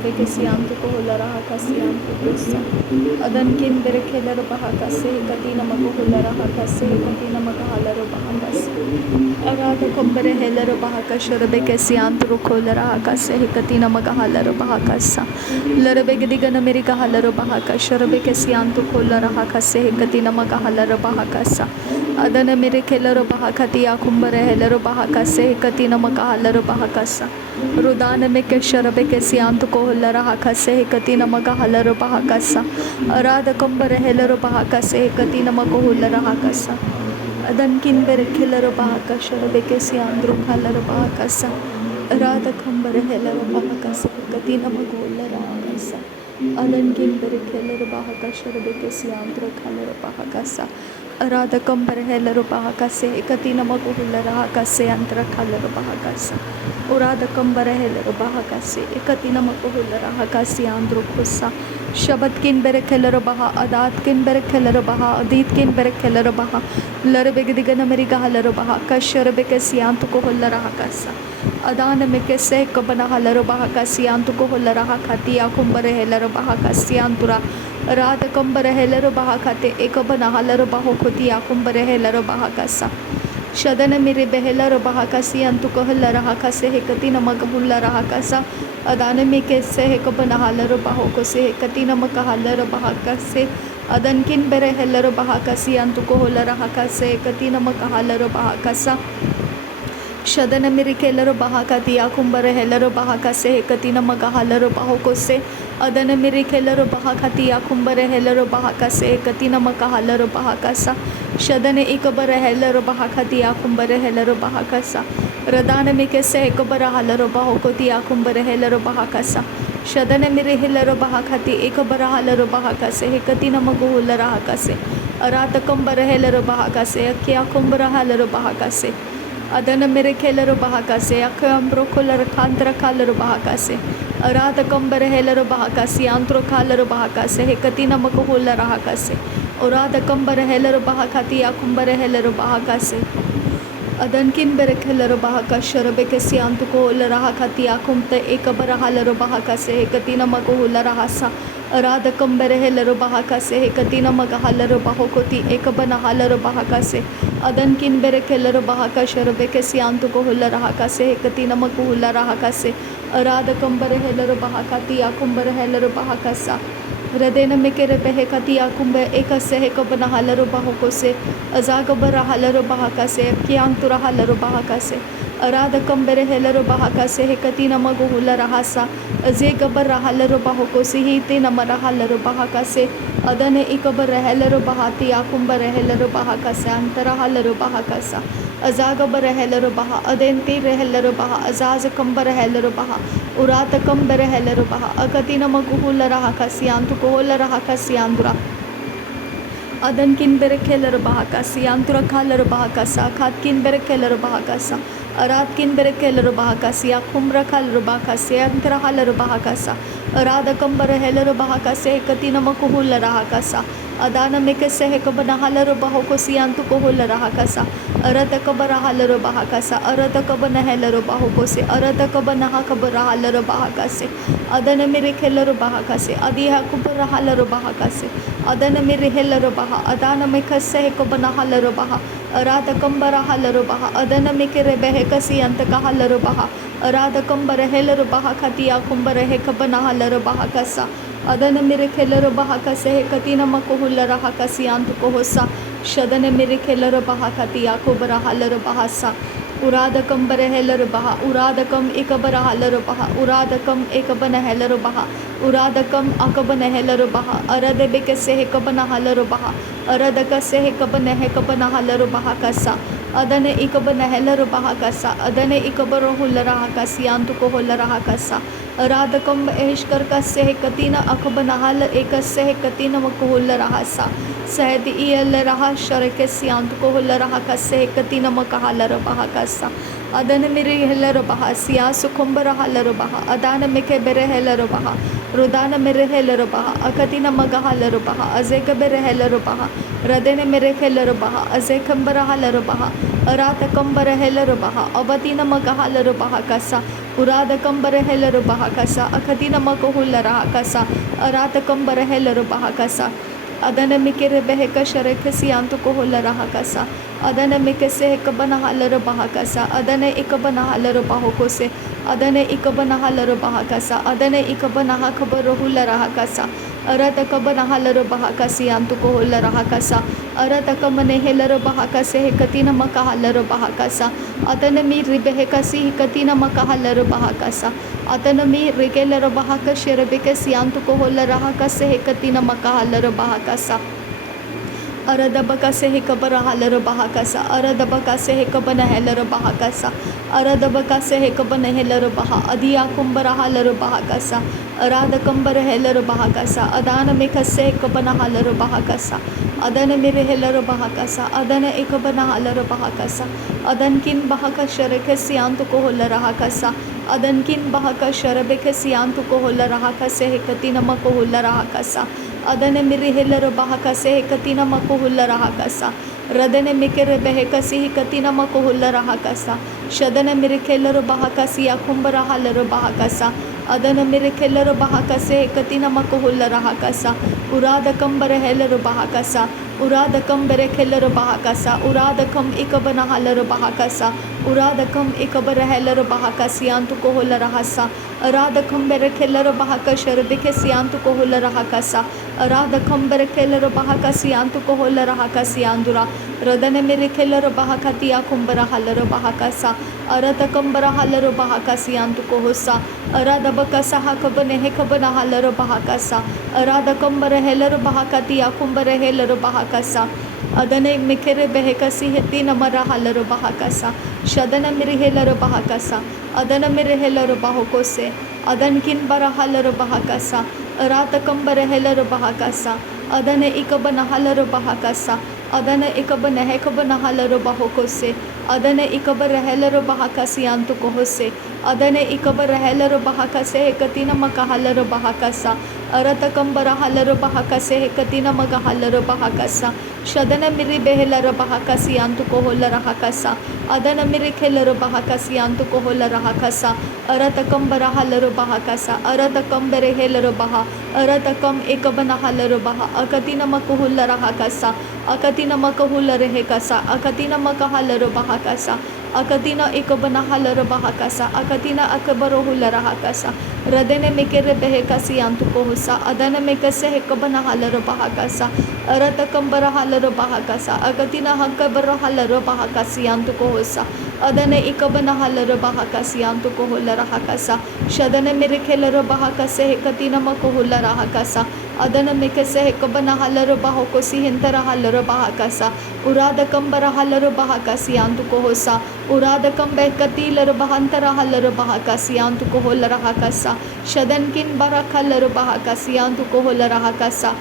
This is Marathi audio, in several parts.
sherebe ke sianto ko holara hakasianto kosa adan kin bere kelero bahakase katina mako holara hakase katina makahalaro bahakase arada kombere helero bahaka sherebe ke sianto ko holara hakase katina makahalaro bahakasa lerebe gidigana meri kahalaro bahaka sherebe ke sianto ko holara hakase katina makahalaro bahakasa adana mere kelero bahakati akumbere helero bahakase katina makahalaro bahakasa Rudana meke sharabe ke sianto ko holara hakase katina maga halaro bahakasa arada kombare helero bahakase katina mago holara hakasa adan kin bere kelero bahaka sharabe ke siandro halaro bahakasa arada kombare helero bahakase katina mago holara hakasa adan kin bere kelero bahaka sharabe ke siandro halaro bahakasa arada kombare helero bahakase katina mago holara hakase antra halaro bahakasa Urada kambara helero bahakase ekatina makohulara hakasi andro kusa shabat kin bere kelero baha adat kin bere kelero baha adit kin bere kelero baha larbe gidigana meri gahalero baha kasharbe ke siantu ko holara hakasa adana me ke se kabana halero baha kasiantu ko holara hakati akumbare helero baha kasiantura rada kambara helero baha kate ekabana halero baho khoti akumbare helero baha kasa शदन मेरे बहलर बहाकसी अंतु कहल रहा से हे कति नमक हुल्ला रहा सा अदान में कैसे हे कब नहालर बहो को से हे कति नमक हालर बहाक से अदन किन बेरे हेलर बहाकसी अंतु को होल रहा से कति नमक हालर बहाकसा शदन मेरे केलर बहाकती आकुंबर हेलर बहाकसे हे कति नमक हालर बहो को से अदन मेरे केलर बहाकती आकुंबर हेलर बहाकसे हे कति नमक हालर बहाकसा शदन एकबर हेलर बहाकती आकुंबर हेलर बहाकसा रदान में कैसे एकबर हालर बहो को ती आकुंबर हेलर बहाकसा शदन मेरे हेलर बहाकती एकबर हालर बहाकसे हे कति नमक होलर हाकसे अरात कंबर हेलर बहाकसे अखे आकुंबर हालर बहाकसे अदन मेरे खेलर बहाकसे अख अम्ब्रो खोलर खांतर खालर बहाकसे अरात कंबर हेलर बहाकसी आंत्रो खालर बहाकसे हे कति नमक होलर हाकसे औरात कंबर हेलर बहाकती आकुंबर हेलर बहाकसे अदन किन बेरे खेलर बहाका शरबे के सियांत को होलर हाकती आकुमते एकबर हालर बहाकसे हे कति नमक होलर हासा अराद कंबर हेलर बहाकसे हे कति नमक हालर बहोकोती एकबन हालर बहाकसे अदन किन बेरे खेलर बहाका शरबे के सियांत को होलर हाकसे हे कति नमक होलर हाकसे अराद कंबर हेलर बहाकती आकुंबर हेलर बहाकसा हृदयन में के रहे कति आकुंबे एक से हे कबन हालर बहोको से अजागबर हालर बहाकसे कियांतुर हालर बहाकसे अराद कंबरे हेलर बहाकसे हे कति नमक होलर हासा अजे गबर हालर बहोको से ही ते नमर हालर बहाकसे अदन एकबर हेलर बहाती आकुंबर हेलर बहाकसे अंतर हालर बहाकसा अजागबर हेलर बहा अदेंती हेलर बहा अजाज कंबर हेलर बहा उरात कंबर हेलर बहा अकति नमक होलर हाकसियांतु को होलर हाकसियांतुरा अदन किन बेरे खेलर बहाकसी अंतुरा खालर बहाकसा खात किन बेरे खेलर बहाकसा अरात किन बेरे खेलर बहाकसी खुम्र खालर बहाकसी अंतरा हालर बहाकसा अराद कंबर हेलर बहाकसे कति नमक होलर हाकसा अदान में कैसे हे कबन हालर बहो को सियांतु को होलर हाकसा अरत कबर हालर बहाकसा अरत कबन हेलर बहो को से अरत कबन हा कबर हालर बहाकसे अदन मेरे खेलर बहाकसे अदी हा कुबर हालर बहाकसे अदन मेरे हेलर बहा अदान में कैसे हे कबन हालर बहा अरात कंबर हालर बहा अदन में के बेहे कसी अंत का हालर बहा अराद कंबर हेलर बहा खतिया कुंबर हे कबन हालर बहाकसा अदन मेरे खेलर बहाकसे हे कति नमक होलर हाकसी अंत को होसा शदन मेरे खेलर बहाकती आकुबर हालर बहासा उरादकम बर हेलर बहा उरादकम एकबर हालर बहा उरादकम एकबन हेलर बहा उरादकम अकबन हेलर बहा अरद बेके से हेकबन हालर बहा अरदक से हेकबन हेकबन हालर बहा कसा अदन एकबन हेलर बहा कसा अदन एकबर होलर हाकसी अंत को होलर हाकसा अरादकम एशकर कसे हेकतीन अकबन हाल एकसे हेकतीन मक होलर हासा सहद इयल रहा शरके सियांत को होलर हाकसे हेकतीन मक हालर बहा कसा अदन मेरे हेलर बहा सिया सुकुंबर हालर बहा अदान मेके बेरे हेलर बहा रुदान मेरे हेलर बहा अकतीन मग हालर बहा अजेक बेरे हेलर बहा रदेन मेरे हेलर बहा अजेकंबर हालर बहा Arata kambara helero baha. Abatina makahalero baha kasa. Urada kambara helero baha kasa. Akatina makuhula raha kasa. Arata kambara helero baha kasa. Adana mikere beheka sharekasi antu kohola raha kasa. Adana mikese hekabana halero baha kasa. Adana ikabana halero bahokose. Adana ikabana halero baha kasa. Adana ikabana hakabaro hula raha kasa. Arata kabana halero baha kasi antu kohola raha kasa. Arata kamane helero baha kase hekatina maka halero baha kasa. Adana mi ribehekasi hekatina maka halero baha kasa. Adana mi rigelero baha kashere bekasi antu kohola raha kase hekatina maka halero baha kasa. Aradabaka se hekabara halero bahakasa. Aradabaka se hekabana helero bahakasa. Aradabaka se hekabana helero baha. Adiya kumbara halero bahakasa. Arada kumbara helero bahakasa. Adana mekase hekabana halero bahakasa. Adana mere helero bahakasa. Adana ekabana halero bahakasa. Adankin bahaka sharekasi antu kohola rahakasa. Adankin bahaka sharebekasi antu kohola rahakase hekatina makohola rahakasa. Adana miri helero bahakase hekatina makohola rahakasa. Radane mikere behekasi hekatina makohola rahakasa. Shadana miri helero bahakasi akumbara halero bahakasa. Adana miri helero bahakase hekatina makohola rahakasa. Urada kambara helero bahakasa. Urada kambere helero bahakasa. Urada kam ikabana halero bahakasa. Urada kam ikabara helero bahakasi antu kohola rahasa. Arada kambere helero bahakasha rebekasi antu kohola rahakasa. Arada kambere helero bahakasi antu kohola rahakasi andura. Radane mere helero bahakati akumbara halero bahakasa. Arada kambara halero bahakasi antu kohosa. Arada bakasa hakabane hekabana halero bahakasa. Arada kambara helero bahakati akumbara helero bahakasa. Adana mikere behekasi hetina mara halero bahakasa. Shadana miri helero bahakasa. Adana miri helero bahokose. Adankin bara halero bahakasa. Arata kambara helero bahakasa. Adana ikabana halero bahakasa. Adana ikabana hekabana halero bahokose. Adana ikabara helero bahakasi antu kohose. Adana ikabara helero bahakase hekatina maka halero bahakasa. Arata kambara halero bahakase hekatina maka halero bahakasa. Shadana miri behelero bahakasi antu kohola rahakasa. Adana miri helero bahakasi antu kohola rahakasa. Arata kambara halero bahakasa. Arata kambere helero baha. Arata kam ikabana halero baha. Akatina makuhula rahakasa. Akatina makahula rehekasa. Akatina makahalero bahakasa. Akatina ikabana halero bahakasa. Akatina akabaro hula rahakasa. Radene mikere behekasi antu kohusa. Adana mekase hekabana halero bahakasa. Arata kambara halero bahakasa. Akatina hakabaro halero bahakasi antu kohusa. Adana ikabana halero bahakasi antu kohola rahakasa. Shadana mirekelero bahakase hekatina makohula rahakasa. Adana mekase hekabana halero bahokosi hintara halero bahakasa. Urada kambara halero bahakasi antu kohosa. Urada kambe katilero bahantara halero bahakasi antu kohola rahakasa. Shadankin barak halero bahakasi antu kohola rahakasa.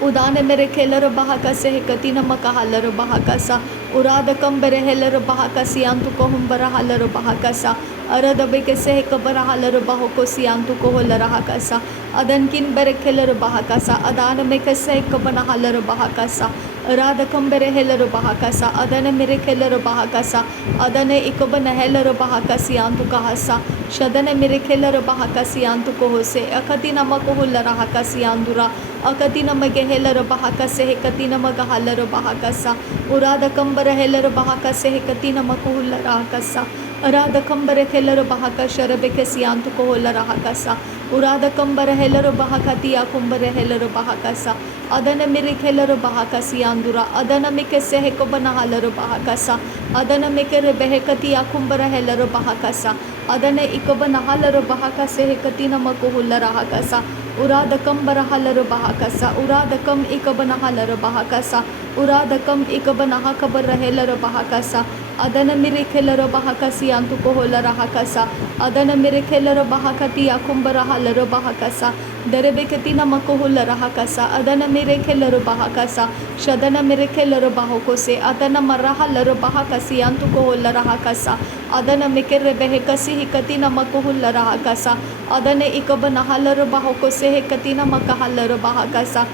Udane mere kelero bahakase hekatina maka halero bahakasa. Urada kambere helero bahakasi antu kohumbara halero bahakasa. Arada bekese hekabara halero bahokosi antu kohola rahakasa. Adankin bere kelero bahakasa. Adana mekase hekabana halero bahakasa. Arada kambere helero bahakasa. Adana mere kelero bahakasa. Adane ikabana helero bahakasi antu kahasa. Shadane mere kelero bahakasi antu kohose. Akatina makohola rahakasi andura. Akatina mage helero bahakase hekatina maga halero bahakasa. Urada kambara helero bahakase hekatina makohola rahakasa. Arada kambara helero bahakasha rebekasi antu kohola rahakasa. Urada kambara helero bahakati akumbara helero bahakasa. Adana mirik helero bahakasi andura. Adana mikese hekobana halero bahakasa. Adana mikere behekati akumbara helero bahakasa. Adana ikobana halero bahakase hekatina makohola rahakasa. Urada kambara halero bahakasa. Urada kam ikabana halero bahakasa. Urada kam ikabana hakabara helero bahakasa. Adana mirik helero bahakasi antu kohola rahakasa. Adana mirik helero bahakati akumbara halero bahakasa. Derebekatina makohola rahakasa. Adana mirik helero bahakasa. Shadana mirik helero bahokose. Adana marahalero bahakasi antu kohola rahakasa. Adana mikere behekasi hikatina makohola rahakasa. Adana ikabana halero bahokose hekatina makahalero bahakasa.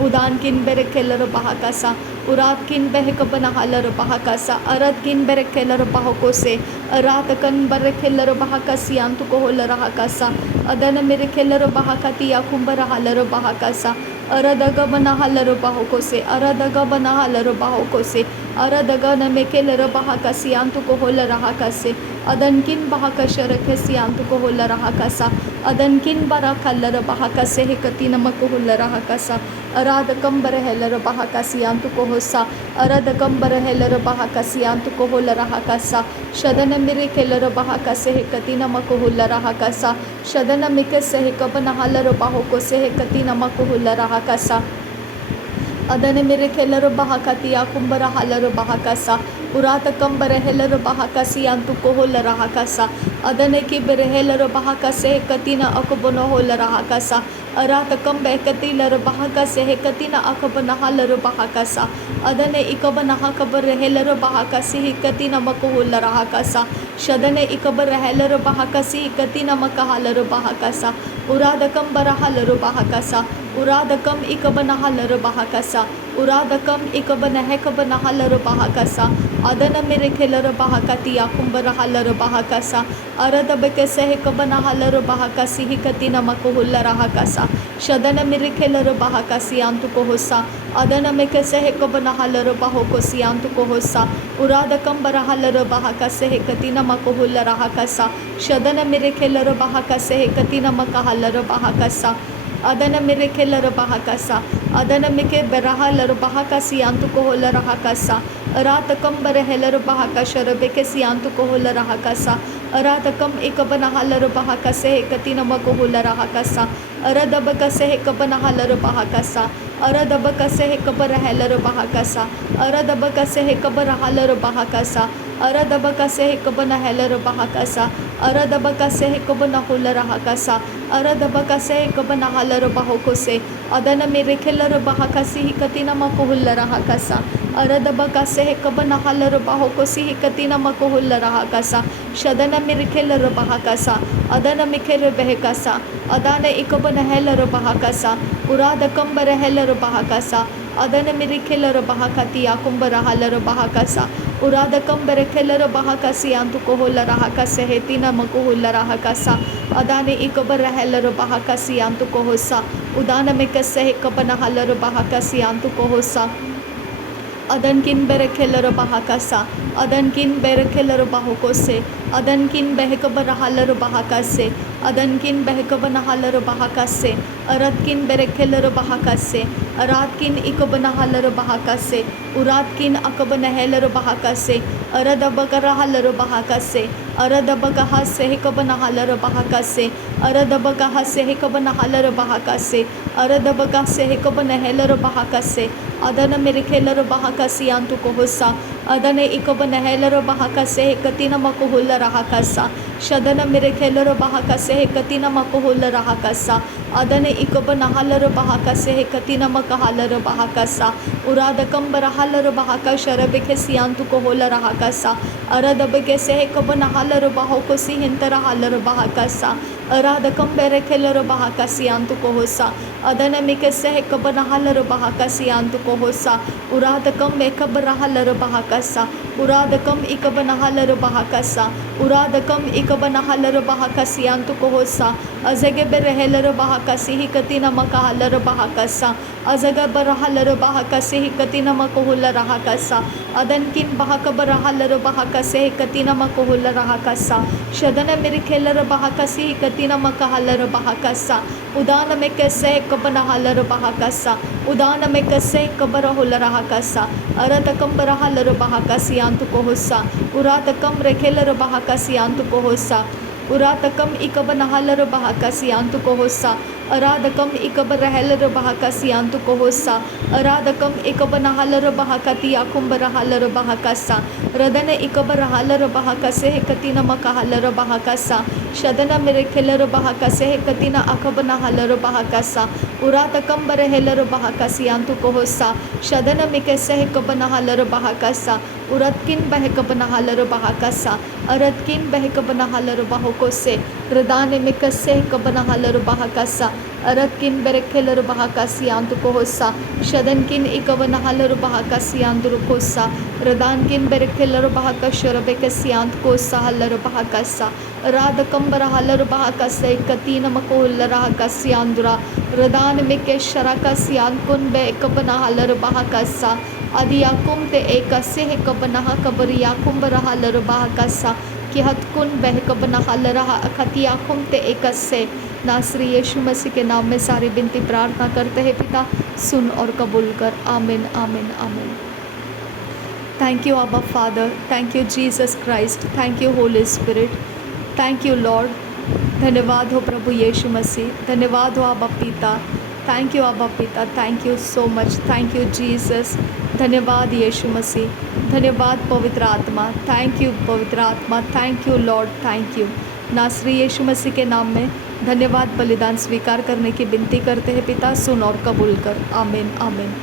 Udan kin bere kelero bahakasa. urat kin behekabana halaro bahakasa arat kin berekelaro bahokose arat kan berekelaro bahakasi antu koholara hakasa adana merekelaro bahakati akumbara halaro bahakasa aradaga bana halaro bahokose aradaga bana halaro bahokose aradaga namekelaro bahakasi antu koholara hakase adankin bahakashara kesi antu koholara hakasa adankin barakallara bahakase hekati namakoholara hakasa aradakam barahellara bahakasi antu kohosa aradakam barahellara bahakasi antu koholara hakasa shadana merekelaro bahakase hekati namakoholara hakasa shadana mikase hekabana halaro bahokose hekati namakoholara hakasa adane mere kelaro bahakati akumbara halaro bahakasa urata kambara helaro bahakasi antu koholara hakasa adane ki bere helaro bahakase katina akobono holara hakasa arata kambe katilaro bahakase katina akobana halaro bahakasa adane ikobana hakabare helaro bahakasi katina makoholara hakasa shadane ikobare helaro bahakasi katina makahalaro bahakasa urada kambara halaro bahakasa uradakam ikabana halaro bahakasa uradakam ikabana hekabana halaro bahakasa adana mere kelaro bahakati akumbara halaro bahakasa arada bekese hekabana halaro bahakasi hikatina makohulara hakasa shadana mere kelaro bahakasi antu kohosa adana mekese hekabana halaro bahokosi antu kohosa uradakam bara halaro bahakase hekatina makohulara hakasa shadana mere kelaro bahakase hekatina makahalaro bahakasa adana mere kelaro bahakasa adana meke berahalaro bahakasi antu koholara hakasa aratakam berehelaro bahakasha rebekesi antu koholara hakasa aratakam ikabana halaro bahakase katina makoholara hakasa aradabakase hekabana halaro bahakasa aradabakase hekabara helaro bahakasa aradabakase hekabara halaro bahakasa aradabakase hekabana helaro bahakasa aradabakase hekabana holara hakasa aradabakase hekabana halaro bahokose adana mere kelaro bahakasi hikatina makoholara hakasa aradabakase hekabana halaro bahokosi hikatina makoholara hakasa shadana mere kelaro bahakasa adana mikere behekasa adana ikabana helaro bahakasa urada kambara helaro bahakasa adana mere kelaro bahakati akumbara halaro bahakasa urada kambara kelaro bahakasi antu koholara hakase hetina makoholara hakasa adane ikabara helaro bahakasi antu kohosa udana mekase hekabana halaro bahakasi antu kohosa adankin berekelaro bahakasa adankin berekelaro bahokose adankin behekabara halaro bahakase adankin behekabana halaro bahakase aratkin berekelaro bahakase aratkin ikabana halaro bahakase uratkin akabana helaro bahakase aradabagara halaro bahakase aradabagaha sehekabana halaro bahakase aradabagaha sehekabana halaro bahakase aradabagaha sehekabana helaro bahakase adana mere kelaro bahakasi antu kohosa adane ikabana helaro bahakase katina makoholara hakasa shadana mere kelaro bahakase katina makoholara hakasa adane ikabana halaro bahakase katina makahalaro bahakasa urada kambara halaro bahakasha rabekesi antu koholara hakasa aradabekese kabana halaro bahokosi hintara halaro bahakasa arada kambere kelaro bahakasi antu kohosa adana mikese kabana halaro bahakasi antu kohosa uradakam ekabara halaro bahakasa uradakam ikabana halaro bahakasa uradakam ikabana halaro bahakasi antu kohosa azage bere helaro bahakasi hikatina maka halaro bahakasa azaga bara halaro bahakasi hikatina makohula rahakasa adankin bahakabara halaro bahakasi hikatina makohula rahakasa shadana mere kelaro bahakasi hikatina maka halaro bahakasa udana mekese kabana halaro bahakasa udana mekese kabara hola rahakasa aratakam bara halaro bahakasi antu kohosa uratakam rekelaro bahakasi antu kohosa uratakam ikabana halaro bahakasi antu kohosa aradakam ikabara halaro bahakasi antu kohosa aradakam ikabana halaro bahakati akumbara halaro bahakasa radana ikabara halaro bahakase hekatina maka halaro bahakasa shadana mere kelaro bahakase hekatina akabana halaro bahakasa uratakam bara helaro bahakasi antu kohosa shadana mikese hekabana halaro bahakasa uratkin behekabana halaro bahakasa aratkin behekabana halaro bahokose रदाने में कसे कबना हलर बहाकसा अरकिन बेरखेलर बहाकसियांत कोसा शदनकिन इकवना हलर बहाकसियांत कोसा रदानकिन बेरखेलर बहाकशर बेकसियांत कोसा हलर बहाकसा रादकंबर हलर बहाकसे कतीन मकोलर हकसियांदुरा रदान में के शराकसियान कुन बे कबना हलर बहाकसा अदियाकुम ते एकसे है कबना कबरिया कुंबर हलर बहाकसा कि हतकुन बह कबना हलर खतियाकुम ते एकसे नासरी यीशु मसीह के नाम में सारी बिनती प्रार्थना करते हैं पिता, सुन और कबूल कर। आमीन आमीन आमीन। Thank you Abba Father, thank you Jesus Christ, thank you Holy Spirit, thank you Lord. धन्यवाद हो प्रभु यीशु मसीह, धन्यवाद हो आबा पिता, थैंक यू आबा पिता, thank you so much, thank you Jesus. धन्यवाद यीशु मसीह, धन्यवाद पवित्र आत्मा, थैंक यू पवित्र आत्मा, thank you Lord, thank you. नासरी यीशु मसीह के नाम में धन्यवाद बलिदान स्वीकार करने की विनती करते हैं पिता, सुन और कबूल कर। आमीन आमीन।